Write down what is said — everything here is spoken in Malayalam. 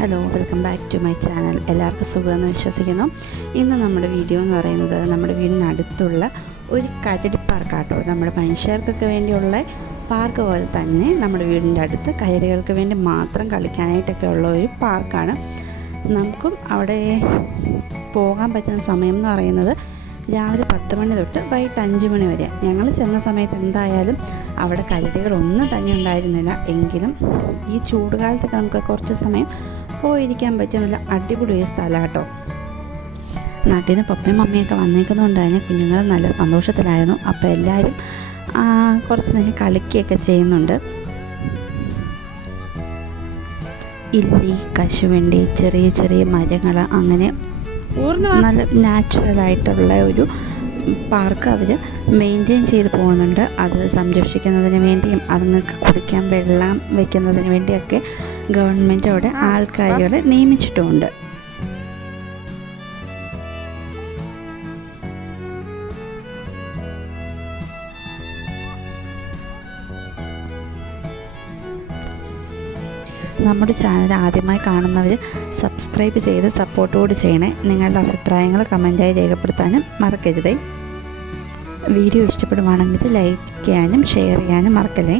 Hello, welcome back to my channel. എല്ലാവർക്കും സുഖമെന്ന് വിശ്വസിക്കുന്നു. ഇന്ന് നമ്മുടെ വീഡിയോ എന്ന് പറയുന്നത് നമ്മുടെ വീടിനടുത്തുള്ള ഒരു കരടി പാർക്കാട്ടോ. നമ്മുടെ മനുഷ്യർക്കൊക്കെ വേണ്ടിയുള്ള പാർക്ക് പോലെ തന്നെ നമ്മുടെ വീടിൻ്റെ അടുത്ത് കരടികൾക്ക് വേണ്ടി മാത്രം കളിക്കാനായിട്ടൊക്കെ ഉള്ള ഒരു പാർക്കാണ്. നമുക്കും അവിടെ പോകാൻ പറ്റുന്ന സമയം എന്ന് പറയുന്നത് രാവിലെ 10 മണി തൊട്ട് വൈകിട്ട് 5 മണി വരെ. ഞങ്ങൾ ചെന്ന സമയത്ത് എന്തായാലും അവിടെ കരടികളൊന്നും തന്നെ ഉണ്ടായിരുന്നില്ല. എങ്കിലും ഈ ചൂടുകാലത്തൊക്കെ നമുക്ക് കുറച്ച് സമയം പോയിരിക്കാൻ പറ്റിയ നല്ല അടിപൊളി ഒരു സ്ഥലം കേട്ടോ. നാട്ടിൽ നിന്ന് പപ്പയും മമ്മിയൊക്കെ വന്നേക്കുന്നതുകൊണ്ട് തന്നെ കുഞ്ഞുങ്ങൾ നല്ല സന്തോഷത്തിലായിരുന്നു. അപ്പോൾ എല്ലാവരും കുറച്ച് നേരം കളിക്കുകയൊക്കെ ചെയ്യുന്നുണ്ട്. ഇല്ലി, കശുവണ്ടി, ചെറിയ ചെറിയ മരങ്ങൾ, അങ്ങനെ നല്ല നാച്ചുറലായിട്ടുള്ള ഒരു പാർക്ക് അവർ മെയിൻറ്റെയിൻ ചെയ്ത് പോകുന്നുണ്ട്. അത് സംരക്ഷിക്കുന്നതിന് വേണ്ടിയും അതുങ്ങൾക്ക് കുടിക്കാൻ വെള്ളം വയ്ക്കുന്നതിന് വേണ്ടിയൊക്കെ ഗവൺമെൻറ് അവിടെ ആൾക്കാരുകളെ നിയമിച്ചിട്ടുമുണ്ട്. നമ്മുടെ ചാനൽ ആദ്യമായി കാണുന്നവർ സബ്സ്ക്രൈബ് ചെയ്ത് സപ്പോർട്ടോട് ചെയ്യണേ. നിങ്ങളുടെ അഭിപ്രായങ്ങൾ കമൻറ്റായി രേഖപ്പെടുത്താനും മറക്കരുതേ. വീഡിയോ ഇഷ്ടപ്പെടുവാണെങ്കിൽ ലൈക്ക് ചെയ്യാനും ഷെയർ ചെയ്യാനും മറക്കല്ലേ.